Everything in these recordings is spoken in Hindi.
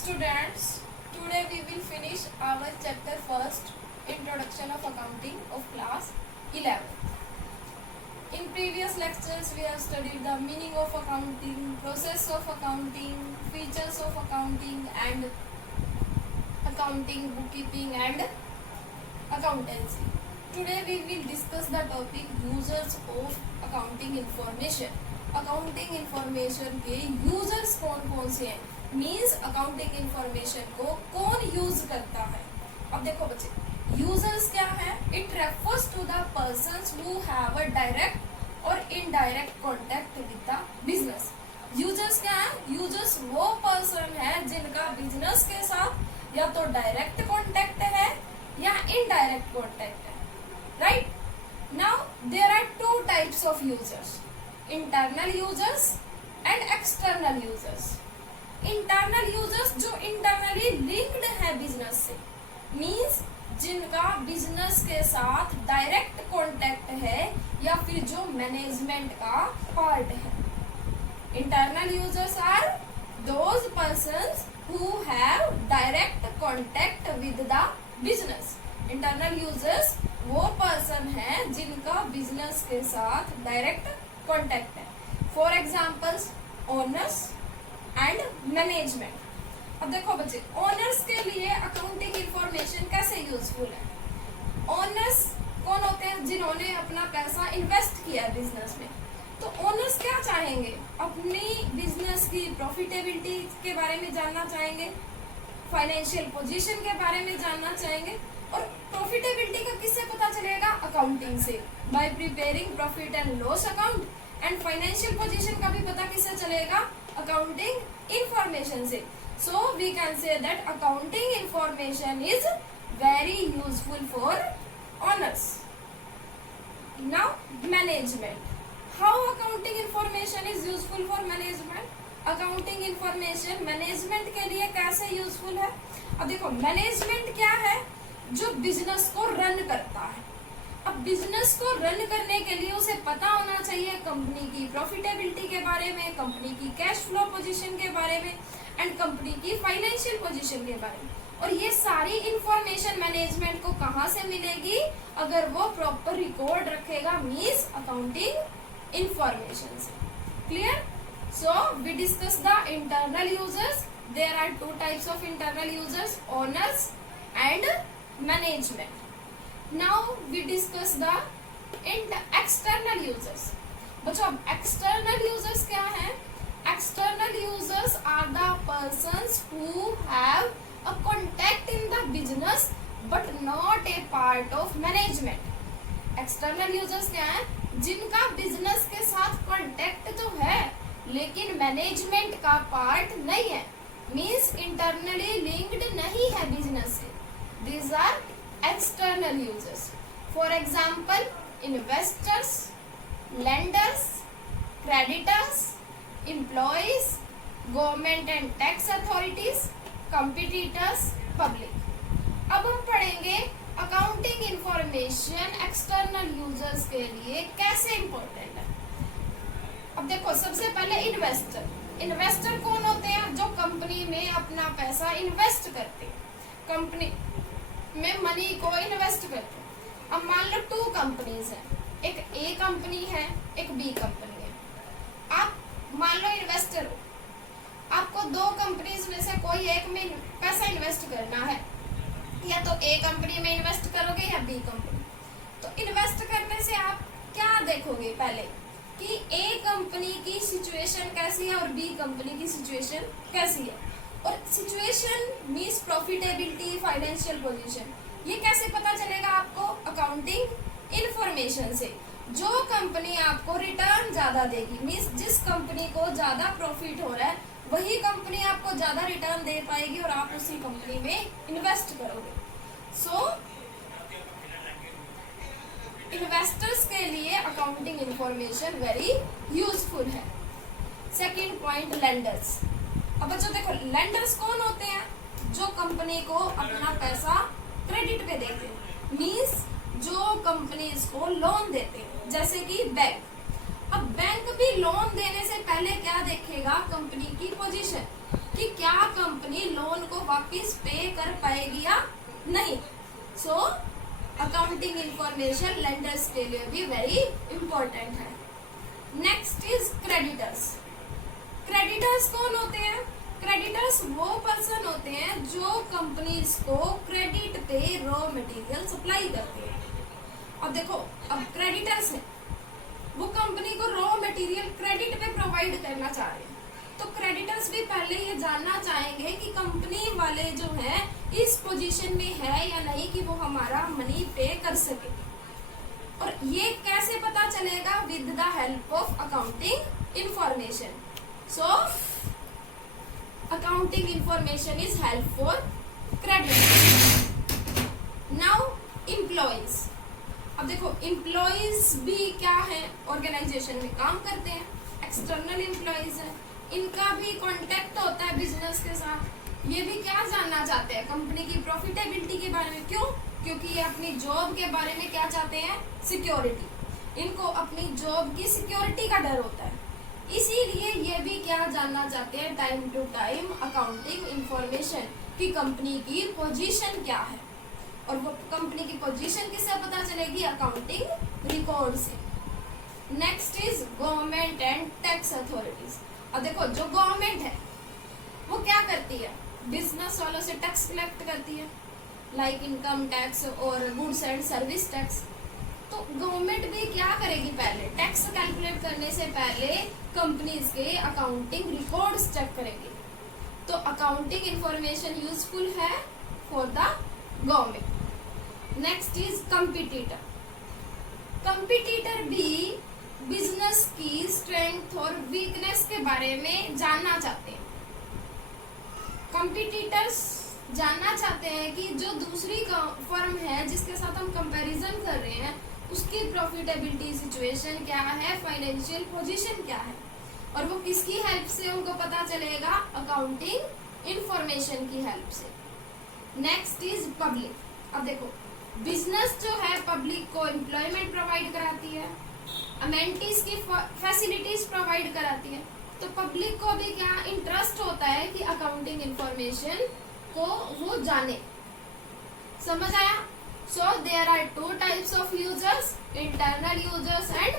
Students, today we will finish our chapter first, Introduction of Accounting of class 11. In previous lectures, we have studied the meaning of accounting, process of accounting, features of accounting and accounting, bookkeeping and accountancy. Today we will discuss the topic users of accounting information. Accounting information के यूजर्स कौन कौन से हैं, मीन्स अकाउंटिंग इंफॉर्मेशन को कौन यूज करता है. अब देखो बच्चे, यूजर्स क्या है? It refers to the persons who have a direct और indirect contact with the business. Users क्या है? यूजर्स वो पर्सन है जिनका बिजनेस के साथ या तो डायरेक्ट कॉन्टेक्ट है या इनडायरेक्ट कॉन्टेक्ट है. Right now there are two types of users, internal users and external users. Internal users जो इंटरनली लिंक्ड है बिजनेस से, मींस जिनका बिजनेस के साथ डायरेक्ट कांटेक्ट है या फिर जो मैनेजमेंट का पार्ट है. Internal users are those persons who have direct contact with the business. Internal users वो पर्सन है जिनका बिजनेस के साथ डायरेक्ट कॉन्टेक्ट है. For examples owners and management. अब देखो बच्चे, ओनर्स के लिए अकाउंटिंग इंफॉर्मेशन कैसे यूजफुल है? ओनर्स कौन होते हैं? जिन्होंने अपना पैसा इन्वेस्ट किया है बिजनेस में. तो ओनर्स क्या चाहेंगे? अपनी बिजनेस की प्रॉफिटेबिलिटी के बारे में जानना चाहेंगे, फाइनेंशियल पोजीशन के बारे में जानना चाहेंगे. और प्रॉफिटेबिलिटी का किससे पता चलेगा? अकाउंटिंग से, by preparing profit and loss account. And financial position का भी पता किससे चलेगा? अकाउंटिंग इंफॉर्मेशन से. So we can say that accounting information is very useful for owners. Now management. How accounting information is useful for management? Accounting information management के लिए कैसे यूजफुल है? अब देखो, मैनेजमेंट क्या है? जो बिजनेस को रन करता है. अब बिजनेस को रन करने के लिए उसे पता होना चाहिए कंपनी की प्रॉफिटेबिलिटी के बारे में, कंपनी की कैश फ्लो पोजीशन के बारे में एंड कंपनी की फाइनेंशियल पोजीशन के बारे में. और ये सारी इंफॉर्मेशन मैनेजमेंट को कहाँ से मिलेगी? अगर वो प्रॉपर रिकॉर्ड रखेगा, मींस अकाउंटिंग इंफॉर्मेशन से. Clear? So we discuss the internal users. There are two types of internal users, owners and management. Now we discuss the external users. बच्चों, अब external users क्या है? External users are the persons who have a contact in the business but not a part of management. External users क्या है? जिनका बिजनेस के साथ कॉन्टेक्ट तो है लेकिन मैनेजमेंट का पार्ट नहीं है, मीन्स इंटरनली लिंक्ड नहीं है बिजनेस से. These are external users. For example, investors, lenders, creditors, employees, government and tax authorities, competitors, public. अब हम पढ़ेंगे अकाउंटिंग इंफॉर्मेशन एक्सटर्नल यूजर्स के लिए कैसे इंपॉर्टेंट है. अब देखो, सबसे पहले इन्वेस्टर. इन्वेस्टर कौन होते हैं? जो कंपनी में अपना पैसा इन्वेस्ट करते हैं, कंपनी में मनी को इन्वेस्ट करते हैं. अब मान लो टू कंपनीज है, एक ए कंपनी है, एक बी कंपनी है. आप मान लो इन्वेस्टर हो, आपको दो कंपनीज में से कोई एक में पैसा इन्वेस्ट करना है, या तो ए कंपनी में इन्वेस्ट करोगे या बी कंपनी. तो इन्वेस्ट करने से आप क्या देखोगे? पहले कि ए कंपनी की सिचुएशन कैसी है और बी कंपनी की सिचुएशन कैसी है. और situation means profitability, financial position. ये कैसे पता चलेगा आपको? अकाउंटिंग इंफॉर्मेशन से. जो कंपनी आपको रिटर्न ज्यादा देगी, मीन्स जिस कंपनी को ज्यादा प्रॉफिट हो रहा है वही कंपनी आपको ज्यादा रिटर्न दे पाएगी और आप उसी कंपनी में इन्वेस्ट करोगे. सो इन्वेस्टर्स के लिए अकाउंटिंग इंफॉर्मेशन वेरी यूजफुल है. Second point, lenders. अब बच्चों देखो, लेंडर्स कौन होते हैं? जो कंपनी को अपना पैसा क्रेडिट पे देते हैं, मींस जो कंपनीज को लोन देते हैं, जैसे कि बैंक. अब बैंक भी लोन देने से पहले क्या देखेगा? कंपनी की पोजीशन. कि क्या कंपनी लोन को वापस पे कर पाएगी या नहीं। सो अकाउंटिंग इंफॉर्मेशन लेंडर्स के लिए भी वेरी इंपॉर्टेंट है। Next is creditors. क्रेडिटर्स कौन होते हैं? क्रेडिटर्स वो पर्सन होते हैं जो कंपनीज को क्रेडिट पे रॉ मटेरियल सप्लाई करते हैं। अब देखो, अब क्रेडिटर्स है वो कंपनी को रॉ मटेरियल क्रेडिट पे प्रोवाइड करना चाह रहे हैं, तो क्रेडिटर्स भी पहले ये जानना चाहेंगे कि कंपनी वाले जो है इस पोजीशन में है या नहीं कि वो हमारा मनी पे कर सके। और ये कैसे पता चलेगा? With the help of accounting information. So accounting information is help for credit. Now employees. अब देखो, एम्प्लॉइज भी क्या है? ऑर्गेनाइजेशन में काम करते हैं, एक्सटर्नल एम्प्लॉइज है, इनका भी कांटेक्ट होता है बिजनेस के साथ। ये भी क्या जानना चाहते हैं? कंपनी की प्रॉफिटेबिलिटी के बारे में। क्यों? क्योंकि ये अपनी जॉब के बारे में क्या चाहते हैं? सिक्योरिटी। इनको अपनी जॉब की सिक्योरिटी का डर होता है, इसीलिए ये भी क्या जानना चाहते हैं? Time to time accounting information कि कंपनी की पोजीशन क्या है। और वो कंपनी की पोजीशन किससे पता चलेगी? अकाउंटिंग रिकॉर्ड से। Next is government and tax authorities. अब देखो, जो गवर्नमेंट है वो क्या करती है? बिजनेस वालों से टैक्स कलेक्ट करती है, लाइक इनकम टैक्स और गुड्स एंड सर्विस टैक्स। तो गवर्नमेंट भी क्या करेगी? पहले टैक्स कैलकुलेट करने से पहले कंपनीज के अकाउंटिंग रिकॉर्ड्स चेक करेगी। तो अकाउंटिंग इंफॉर्मेशन यूजफुल है for the government. Next is competitor. Competitor भी बिजनेस की स्ट्रेंथ और वीकनेस के बारे में जानना चाहते हैं। कंपटीटर्स जानना चाहते हैं कि जो दूसरी फर्म है जिसके साथ हम कंपैरिजन कर रहे हैं उसकी प्रॉफिटेबिलिटी सिचुएशन क्या है, फाइनेंशियल पोजीशन क्या है, और वो किसकी हेल्प से उनको पता चलेगा? अकाउंटिंग इंफॉर्मेशन की हेल्प से। Next is public. अब देखो, बिजनेस जो है पब्लिक को एम्प्लॉयमेंट प्रोवाइड कराती है, अमेनिटीज की फैसिलिटीज प्रोवाइड कराती है। तो पब्लिक को भी क्या इंटरेस्ट होता है कि अकाउंटिंग इंफॉर्मेशन को वो जाने। समझ आया? So there are two types of users, internal users and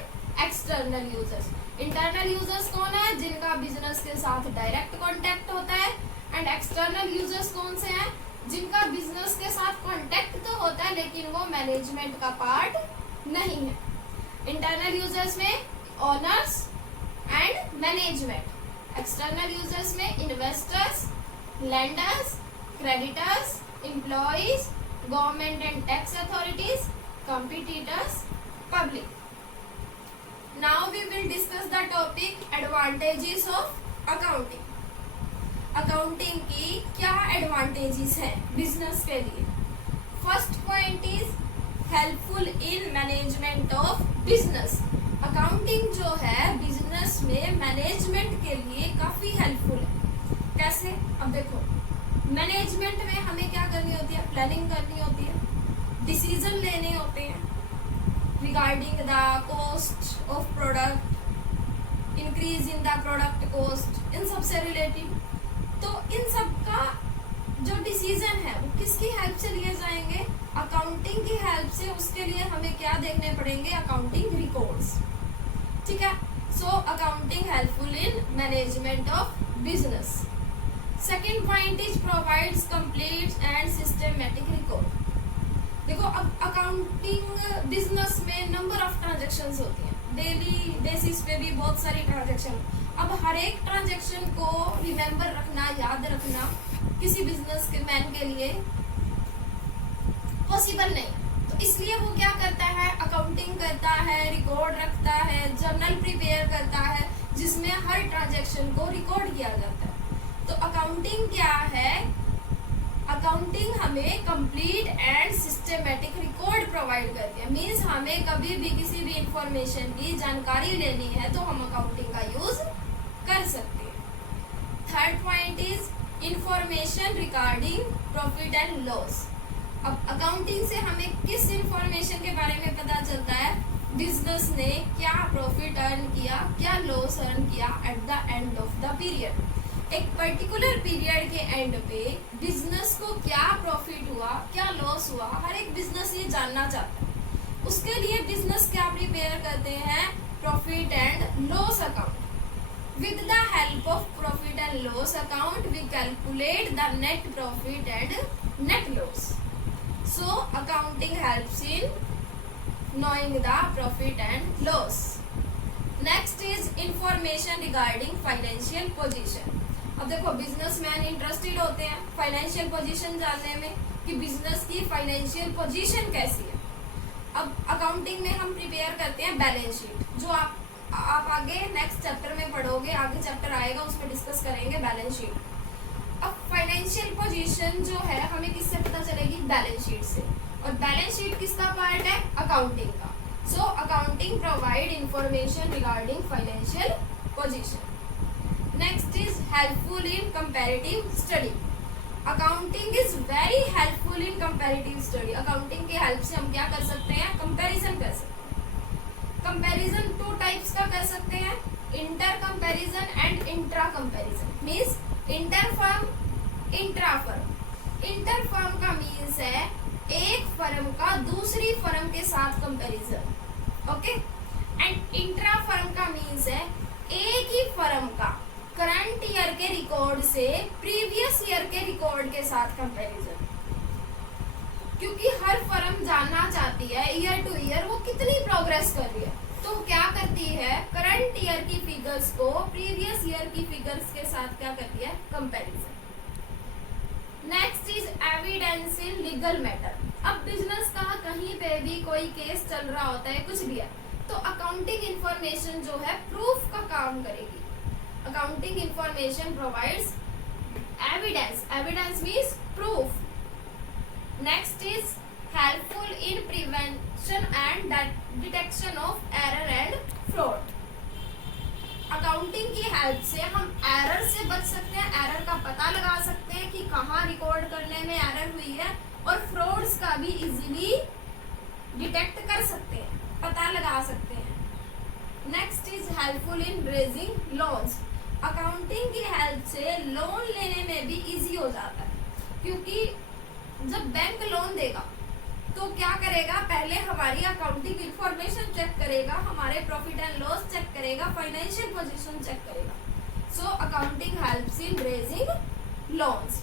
external users. Internal users कौन है? जिनका बिजनेस के साथ डायरेक्ट कांटेक्ट होता है। एंड एक्सटर्नल यूजर्स कौन से हैं? जिनका बिजनेस के साथ कांटेक्ट तो होता है लेकिन वो मैनेजमेंट का पार्ट नहीं है। इंटरनल यूजर्स में owners and management, external users में investors, lenders, creditors, employees, government and tax authorities, competitors, public. Now we will discuss the topic advantages of accounting. Accounting की क्या एडवांटेजेस हैं बिजनेस के लिए? First point is helpful in management of business. Accounting जो है बिजनेस में मैनेजमेंट के लिए काफी हेल्पफुल है। कैसे? अब देखो, मैनेजमेंट में हमें क्या करनी होती है? प्लानिंग करनी होती है, डिसीजन लेने होते हैं regarding the cost of product, increase in the product cost, इन सब से रिलेटेड। तो इन सब का जो डिसीजन है वो किसकी हेल्प से लिए जाएंगे? अकाउंटिंग की हेल्प से। उसके लिए हमें क्या देखने पड़ेंगे? Accounting records. ठीक है? So accounting helpful in management of business. Second point is provides complete and systematic record. देखो, अब अकाउंटिंग बिजनेस में नंबर ऑफ ट्रांजेक्शंस होती हैं, डेली बेसिस पे भी बहुत सारी ट्रांजेक्शन। अब हर एक ट्रांजेक्शन को रिमेम्बर रखना, याद रखना किसी बिजनेस के मैन के लिए पॉसिबल नहीं। तो इसलिए वो क्या करता है? अकाउंटिंग करता है, रिकॉर्ड रखता है, जर्नल प्रिपेयर करता है जिसमें हर ट्रांजेक्शन को रिकॉर्ड किया जाता है। तो अकाउंटिंग क्या है? अकाउंटिंग हमें complete and systematic record provide करती है। मीन्स हमें कभी भी किसी भी इंफॉर्मेशन की जानकारी लेनी है तो हम अकाउंटिंग का यूज कर सकते हैं। Third point is information regarding profit and loss. अब अकाउंटिंग से हमें किस इंफॉर्मेशन के बारे में पता चलता है? बिजनेस ने क्या प्रॉफिट अर्न किया, क्या लॉस अर्न किया at the end of the period. एक पर्टिकुलर पीरियड के एंड पे बिजनेस को क्या प्रॉफिट हुआ, क्या लॉस हुआ, हर एक बिजनेस ये जानना चाहता है। उसके लिए बिजनेस क्या प्रिपेयर करते हैं, profit and loss account. With the help of profit and loss account we calculate the net profit and net loss. So accounting helps in knowing the profit and loss. Next is information regarding financial position. अब देखो बिजनेसमैन इंटरेस्टेड होते हैं फाइनेंशियल पोजीशन जानने में कि बिजनेस की फाइनेंशियल पोजीशन कैसी है। अब अकाउंटिंग में हम प्रिपेयर करते हैं बैलेंस शीट, जो आप आगे नेक्स्ट चैप्टर में पढ़ोगे, आगे चैप्टर आएगा उसमें डिस्कस करेंगे बैलेंस शीट। अब फाइनेंशियल पोजीशन जो है हमें किससे पता चलेगी, बैलेंस शीट से। और बैलेंस शीट किसका पार्ट है, अकाउंटिंग का। So accounting provide information regarding financial position. Next is helpful in comparative study. Accounting is very helpful in comparative study. Accounting की हेल्प से हम क्या कर सकते हैं, कंपैरिजन कर सकते हैं। कंपैरिजन टू टाइप्स का कर सकते हैं, inter comparison and intra comparison. Means inter firm, intra firm. Inter firm का मींस है एक फर्म का दूसरी फर्म के साथ comparison, okay. And intra firm का मींस है एक ही फर्म का करंट ईयर के रिकॉर्ड से प्रीवियस ईयर के रिकॉर्ड के साथ कंपैरिजन। क्योंकि हर फर्म जानना चाहती है ईयर टू ईयर वो कितनी प्रोग्रेस कर रही है, तो क्या करती है, करंट ईयर की फिगर्स को प्रीवियस ईयर की फिगर्स के साथ क्या करती है, comparison. Next is evidence in legal matter. अब बिजनेस का कहीं पे भी कोई केस चल रहा होता है, कुछ भी है, तो अकाउंटिंग इंफॉर्मेशन जो है प्रूफ का काम करेगी। Accounting information provides evidence, evidence means proof. Next is helpful in prevention and detection of error and fraud. Accounting की हेल्प से हम एरर से बच सकते हैं, एरर का पता लगा सकते हैं कि कहाँ रिकॉर्ड करने में एरर हुई है, और फ्रॉड्स का भी इजीली डिटेक्ट कर सकते हैं, पता लगा सकते हैं। Next is helpful in raising loans. Accounting की हेल्प से लोन लेने में भी इजी हो जाता है, क्योंकि जब बैंक लोन देगा तो क्या करेगा, पहले हमारी अकाउंटिंग इंफॉर्मेशन चेक करेगा, हमारे प्रॉफिट एंड लॉस चेक करेगा, फाइनेंशियल पोजीशन चेक करेगा। सो अकाउंटिंग हेल्प्स इन रेजिंग लोन्स।